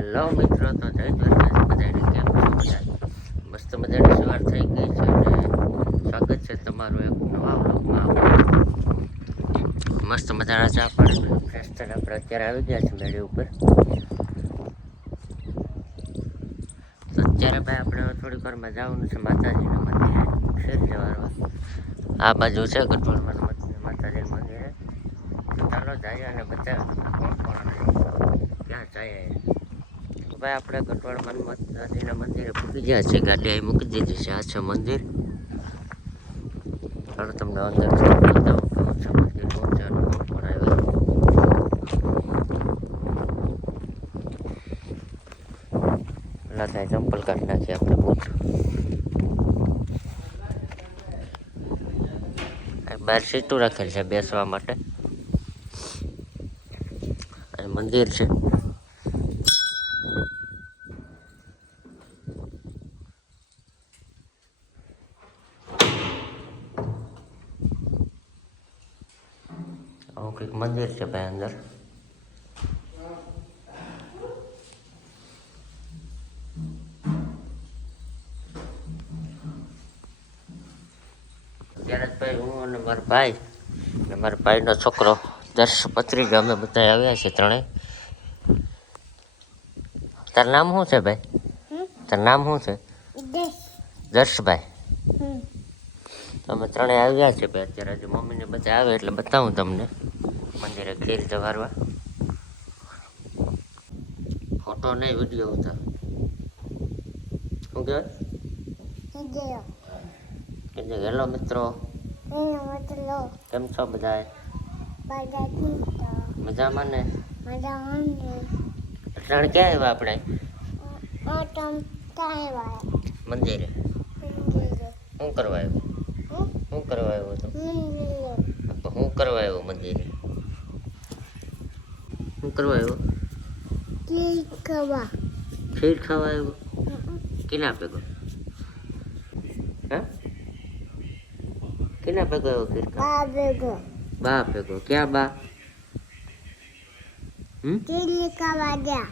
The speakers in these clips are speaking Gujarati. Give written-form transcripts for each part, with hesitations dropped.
હેલો મિત્રો, તો જય દ્વારકા બધાને કેમ છો? બધા મસ્ત મજાની સવાર થઈ ગઈ છે અને સ્વાગત છે તમારું એક નવા વ્લોગમાં. મસ્ત મજાના ચા પાણી ફ્રેશ થઈને આપણે અત્યારે આવી ગયા છીએ મેળી ઉપર. તો અત્યારે ભાઈ આપણે થોડીક વારમાં જવાનું છે માતાજીના મંદિરે ખીર જવારવા. આ બાજુ છે ગઢવાડમાં માતાજીના મંદિરે. તો ચાલો જઈએ અને બધા કોણ કોણ ક્યાં જઈએ. ભાઈ આપણે ગઢવાડમાં માતાજીના મંદિરે પૂકી ગયા છે. ગાડી અહીં મૂકી દીધી છે. આ છે મંદિર. ચાલો તમને અંદર બતાવું કેવું છે મંદિર, કોણ છે અને કોણ કોણ આવ્યું. પેલા થાય ચંપલ કાઢી નાખીએ આપણે બૂટ. બહાર સીટું રાખેલ છે બેસવા માટે અને મંદિર છે. આવું કંઈક મંદિર છે ભાઈ અંદર. ત્યારે જ ભાઈ હું અને મારો ભાઈ અને મારા ભાઈનો છોકરો દર્શ પત્રીજા અમે બધા આવ્યા છે ત્રણેય. તારું નામ શું છે ભાઈ? તારું નામ શું છે? દર્શભાઈ. અમે ત્રણેય આવ્યા છે ભાઈ. અત્યારે હજી મમ્મીને બધા આવે એટલે બતાવું તમને મંદિરે ખીર જવારવા. ફોટો નહીં, વિડીયો ઉતાર. શું કહેવાય? હેલો મિત્રો, કેમ છો બધા? મજામાં ને? અટાણ ક્યાં આવ્યા આપણે? મંદિરે. શું કરવા આવ્યો? શું કરવા આવ્યો તો? શું કરવા આવ્યો મંદિરે? શું કરવા આવ્યો? ખીર ખાવા આવ્યો. કેના ભેગો? હા, કેના ભેગો આવ્યો ખીર ખાવા? બા ભેગો. ક્યાં બા? ખીર ખાવા જાય.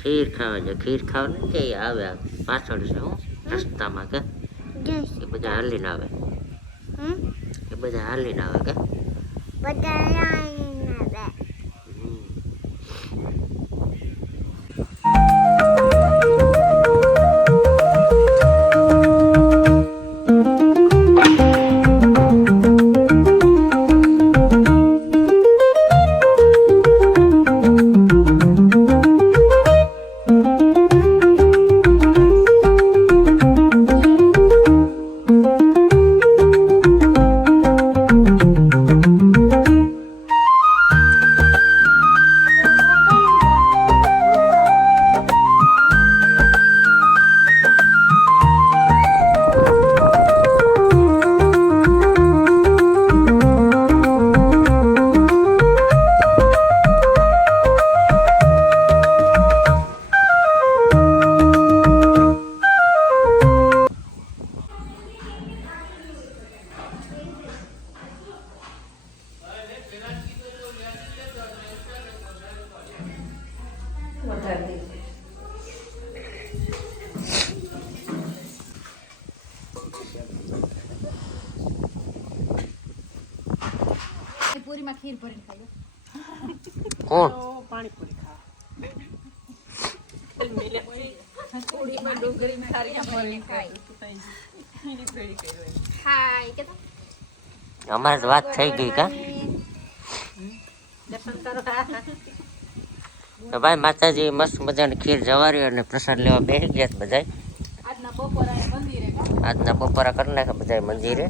ખીર ખાવા નથી આવે, પાછળ છે હું રસ્તામાં કે એ બધા હાલીને આવે. એ બધા હાલીને આવે કે પૂરીમાં ખીર ભરીને ખાયો. કોણ? પાણીપુરી ખાવા. પૂરીમાં ડુંગળીમાં ખારીયા ભરીને ખાય. ખાય કે અમારે તો વાત થઈ ગઈ કા. દર્શન કરો. તો ભાઈ માતાજી મસ્ત મજાની ખીર જવારી અને પ્રસાદ લેવા બેસી ગયા બધા. આજના બપોરા કરી નાખ્યા બધા મંદિરે.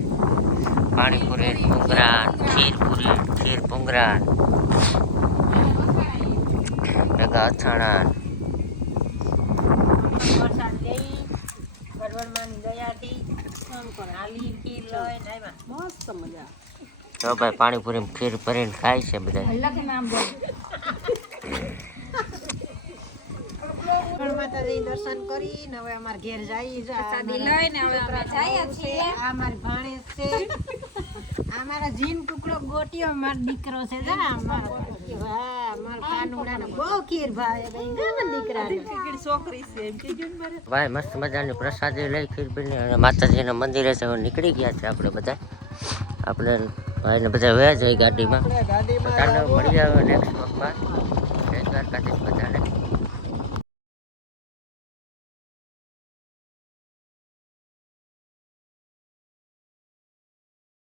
પાણીપુરી, પુંગરા, ખીરપુરી, ખીર પુંગરા, ભેગા અથાણા. તો ભાઈ પાણીપુરી ખીર ભરીને ખાય છે બધા. માતાજી દર્શન કરીને હવે અમારે ઘેર જઈએ. આ મારી ભાણેજ છે. આ મારા જીન ટુકડો ગોટીઓ મારો દીકરો છે. એ વાહ માર કાનુડાને બહુ ખીર ભાવે કઈ ગામના દીકરાને છોકરી છે એમ કે જેમ મારે ભાઈ મસ્ત મજાની પ્રસાદી લઈ ખીરબીની અને માતાજીના મંદિરે છે હવે નીકળી ગયા છે આપણે બધા. આપણે ભાઈને બધા વયા જાય ગાડીમાં. તો ચાલો મળીએ હવે નેક્સ્ટ વખતમાં. જય દ્વારકાધીશ બધાને.